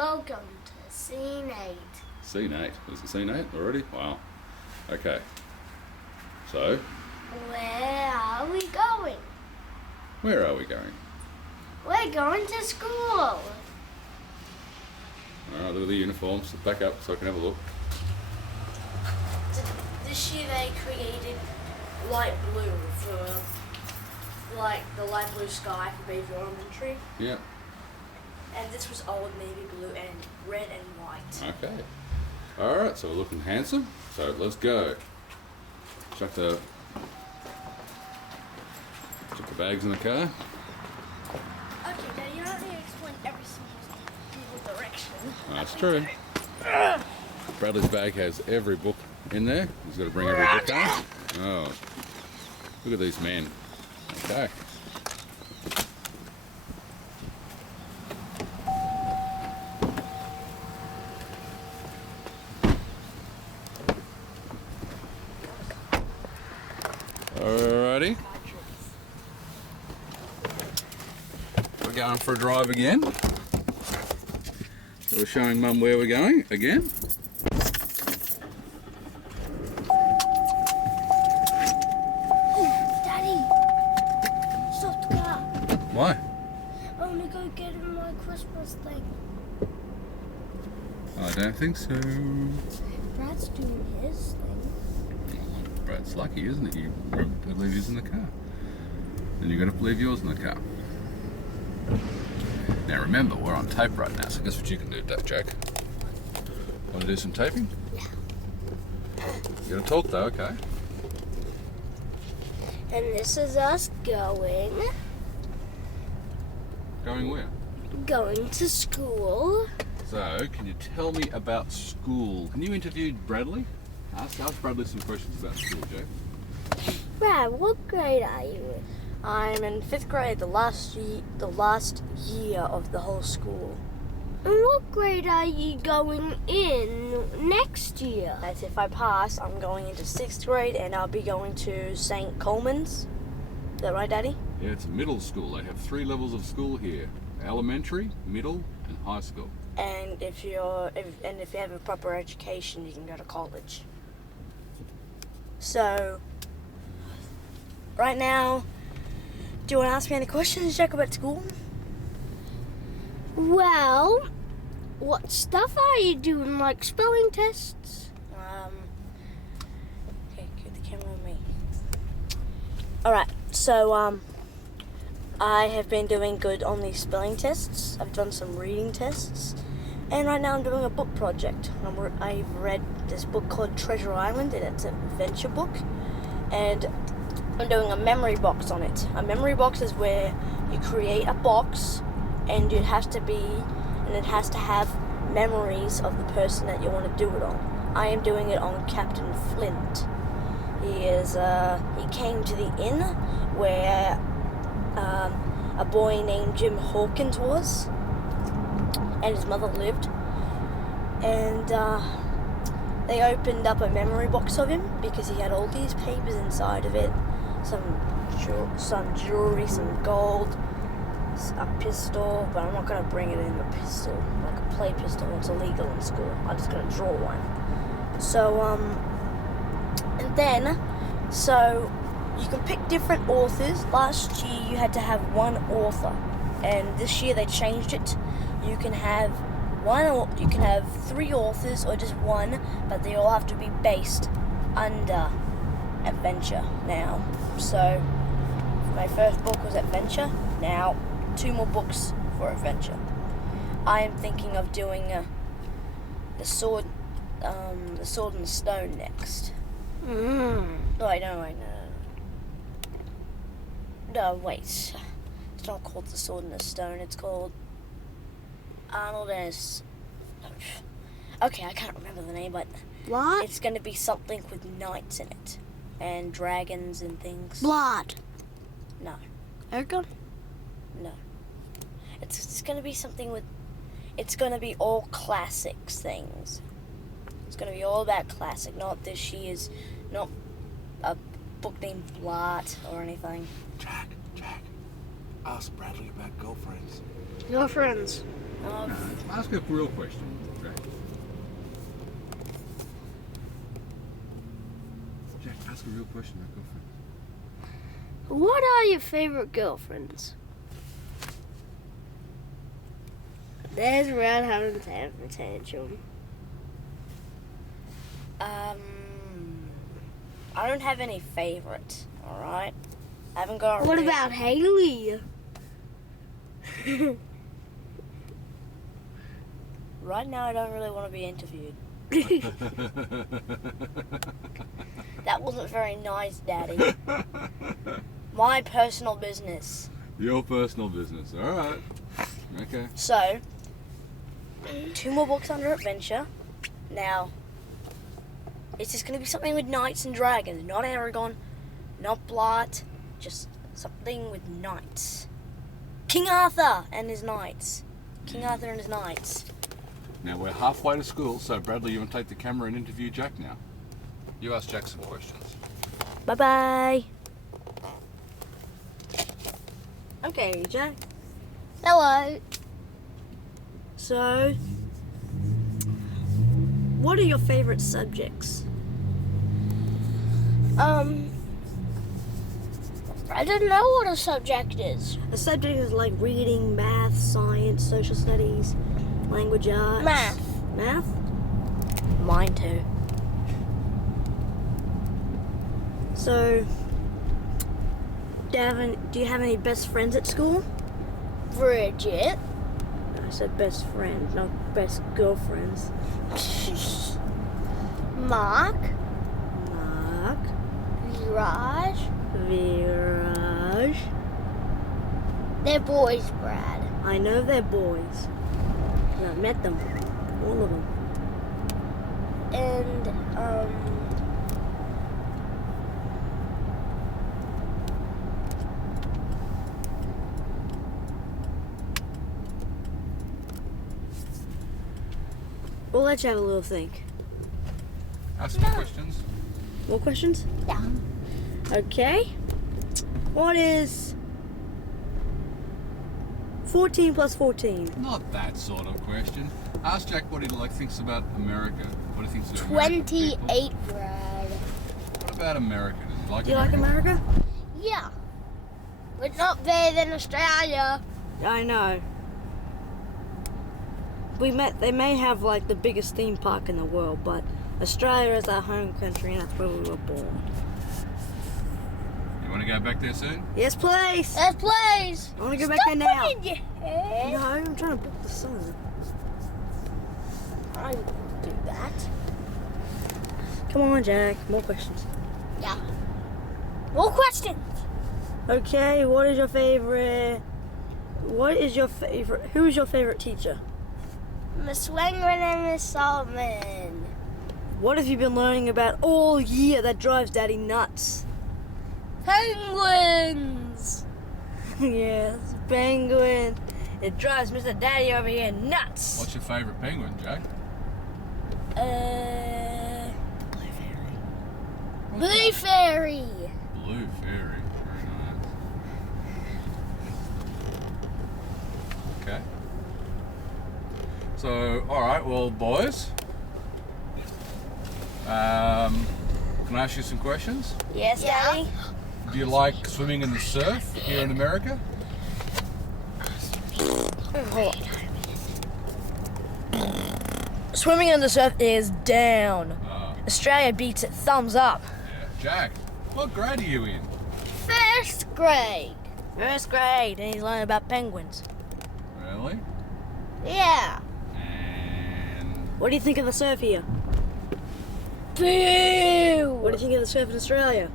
Welcome to Scene 8. Scene 8. Is it Scene 8 already? Wow. Okay. So, Where are we going? where are we going? We're going to school. Alright, look at the uniforms. Back up so I can have a look. This year they created light blue for like the light blue sky for Bayview Elementary, Yeah. and this was old navy blue and red and white. Okay. Alright, so we're looking handsome. So let's go. Chuck the bags in the car. Okay, Daddy, you don't need to explain every single direction. That's true. Bradley's bag has every book in there. He's got to bring every book home. Oh, look at these men. Okay. Alrighty. We're going for a drive again. So we're showing Mum where we're going again. Daddy, stop the car. Why? I want to go get him my Christmas thing. I don't think so. Brad's doing his thing. Brad's lucky, isn't it? You to leave yours in the car. Then you've got to leave yours in the car. Now remember, we're on tape right now, so guess what you can do, Jack? Want to do some taping? Yeah. You gotta talk though, okay? And this is us going Going where? to school. So, can you tell me about school? Can you interview Bradley? Ask Bradley some questions about school, Jack. Brad, what grade are you in? I'm in 5th grade, the last year of the whole school. And what grade are you going in next year? As if I pass, I'm going into 6th grade, and I'll be going to St. Coleman's. Is that right, Daddy? Yeah, it's middle school. They have 3 levels of school here: elementary, middle, and high school. And if you have a proper education, you can go to college. So, right now, do you want to ask me any questions, Jack, about school? Well, what stuff are you doing, like spelling tests? Okay, get the camera on me. Alright, so, I have been doing good on these spelling tests. I've done some reading tests. And right now I'm doing a book project. I've read this book called Treasure Island, and it's an adventure book. And I'm doing a memory box on it. A memory box is where you create a box, and it has to have memories of the person that you want to do it on. I am doing it on Captain Flint. He came to the inn where a boy named Jim Hawkins was, and his mother lived, and they opened up a memory box of him because he had all these papers inside of it, some jewelry, some gold, a pistol, but I'm not going to bring it in a pistol, like a play pistol. It's illegal in school. I'm just going to draw one. So, and then, so you can pick different authors. Last year you had to have one author, and this year they changed it. You can have 3 authors or just one, but they all have to be based under adventure now. So my first book was adventure. Now 2 more books for adventure. I am thinking of doing the sword and the stone next. No, wait. It's not called the sword and the stone. It's called Arnold and his... Okay, I can't remember the name, but What? it's going to be something with knights in it. And dragons and things. Blood. No, Ergon? no. It's going to be something with... It's going to be all classics things. It's going to be all about classic, not this year's... Not a book named Blart or anything. Jack, ask Bradley about girlfriends. Your friends. No, ask a real question. Okay. Jack, ask a real question, my girlfriend. What are your favorite girlfriends? There's Red having a temper tantrum. I don't have any favorites, alright? I haven't got a What real- about Haley? Right now, I don't really want to be interviewed. That wasn't very nice, Daddy. My personal business. Your personal business. All right. Okay. So, 2 more books under adventure. Now, it's just going to be something with knights and dragons. Not Aragon, not Blart, just something with knights. King Arthur and his knights. King Arthur and his knights. Now we're halfway to school, so Bradley, you want to take the camera and interview Jack now? You ask Jack some questions. Bye-bye. Okay, Jack. Hello. So, what are your favorite subjects? I don't know what a subject is. A subject is like reading, math, science, social studies, language arts. Math. Math? Mine too. So, Davin, do you have any best friends at school? Bridget. I said best friends, not best girlfriends. Mark. Mark, Viraj. Viraj. They're boys, Brad. I know they're boys. I've met them, all of them. And, We'll let you have a little think. Ask some questions. More questions? Yeah. Okay. What is 14 plus 14? Not that sort of question. Ask Jack what he thinks about America. What he thinks about American people. 28, Brad. What about America? Does he like Do you like America? Yeah. But not better than Australia. I know. They may have like the biggest theme park in the world, but Australia is our home country and that's where we were born. You want to go back there soon? Yes, please! Let's please. I want to go back there Stop now. putting your head. No, I'm trying to book the sun. I would do that. Come on, Jack. More questions. Yeah. More questions. Okay, who is your favorite? Who is your favorite teacher? Miss Wangman and Miss Solomon. What have you been learning about all year that drives Daddy nuts? Penguins. Yes, penguin. It drives Mr. Daddy over here nuts. What's your favourite penguin, Jack? Blue Fairy. Blue Fairy. Very nice. Okay. So, alright, well, boys. Can I ask you some questions? Yes, Yeah. Daddy. Do you like swimming in the surf here in America? Swimming in the surf is down. Oh, Australia beats it thumbs up. yeah. Jack, what grade are you in? First grade. First grade, and he's learning about penguins. Really? Yeah. And What do you think of the surf here? Boo. What do you think of the surf in Australia?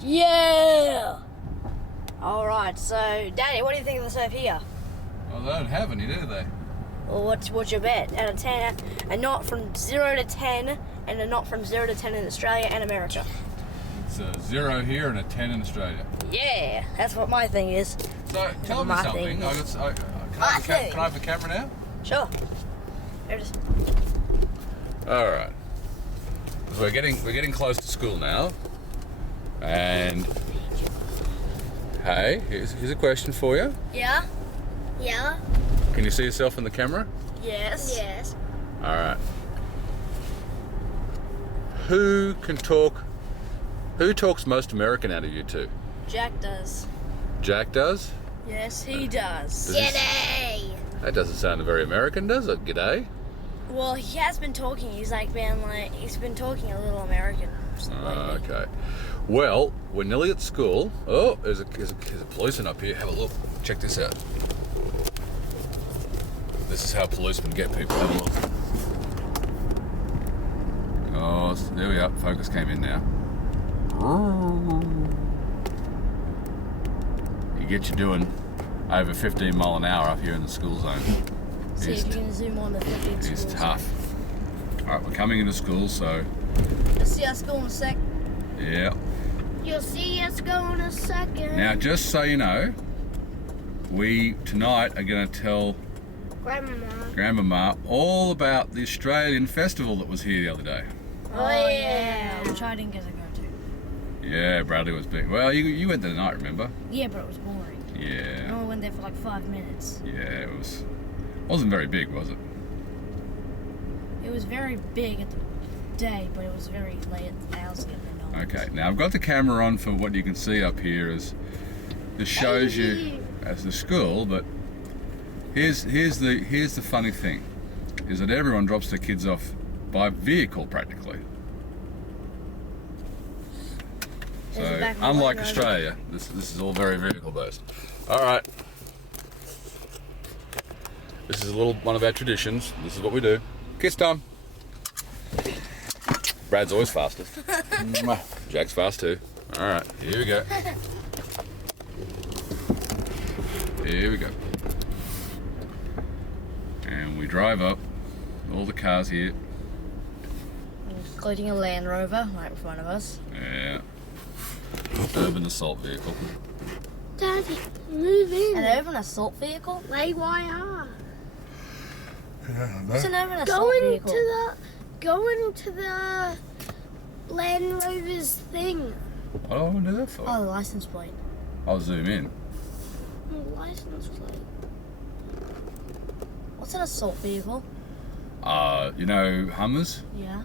Yeah. Alright, so Daddy, what do you think of the surf here? well, they don't have any, do they? Well, what's your bet? Out of 10, a knot from 0 to 10, and a knot from 0 to 10 in Australia and America. It's a 0 here and a 10 in Australia. Yeah, that's what my thing is. So tell me My something. thing. Can I have the camera now? Sure. There it is. All right. We're getting close to school now, and hey, here's a question for you. Yeah. Yeah. Can you see yourself in the camera? Yes. Yes. All right. Who talks most American out of you two? Jack does. Jack does? Yes, he does. Does he- G'day. That doesn't sound very American, does it? G'day. Well, he has been talking. He's been talking a little American lately. Okay. Well, we're nearly at school. Oh, there's a policeman up here. Have a look. Check this out. This is how policemen get people. Have a look. Oh, there we are. Focus came in now. He gets you doing over 15 mile an hour up here in the school zone. See if you can zoom on the 15 He's schools. tough. All right, we're coming into school, so Let's see our school in a sec. yeah. You'll see us go in a second. Now, just so you know, we tonight are going to tell Grandmama all about the Australian festival that was here the other day. Oh, yeah. Which I didn't get to go to. Yeah, Bradley was big. Well, you went there tonight, remember? Yeah, but it was boring. I Yeah. only went there for like 5 minutes. Yeah, it wasn't very big, was it? It was very big at the day, but it was very late at the hours at night. Okay, now I've got the camera on for what you can see up here. As this shows you as the school, but here's the funny thing, is that everyone drops their kids off by vehicle practically. So There's a back of my unlike Land Rover. Australia, this is all very vehicle based. All right, this is a little one of our traditions. This is what we do. Kiss time. Brad's always fastest. Mwah. Jack's fast too. All right, here we go. Here we go. And we drive up. All the cars here. Including a Land Rover right in front of us. Yeah. Urban assault vehicle. Daddy, move in. An urban assault vehicle? AYR. What's an urban assault vehicle? Go into the Land Rover's thing. What do I want to do that for? Oh, the license plate. I'll zoom in. License plate. What's an assault vehicle? You know Hummers? Yeah.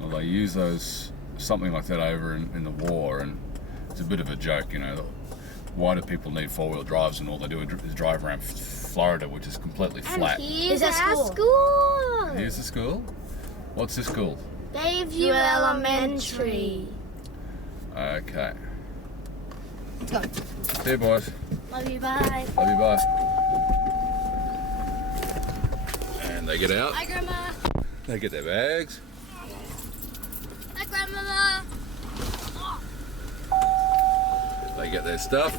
Well, they use those, something like that over in the war, and it's a bit of a joke, you know. Why do people need four-wheel drives and all they do is drive around Florida, which is completely flat? And here's Is that our school. Here's the school. What's this called? Bayview Elementary. Okay. Let's go. See you, boys. Love you, bye. Love you, bye. And they get out. Bye, Grandma. They get their bags. Bye, Grandmama. They get their stuff.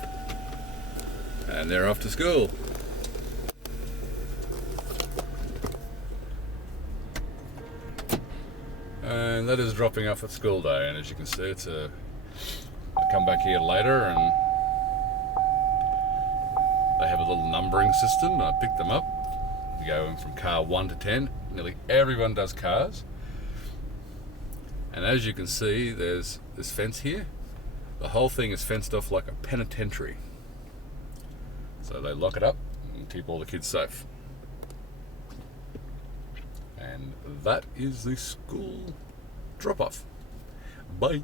And they're off to school. And that is dropping off at school day, and as you can see, I come back here later and they have a little numbering system, and I pick them up. You go from car 1 to 10. Nearly everyone does cars. And as you can see, there's this fence here. The whole thing is fenced off like a penitentiary. So they lock it up and keep all the kids safe. And that is the school drop-off. Bye.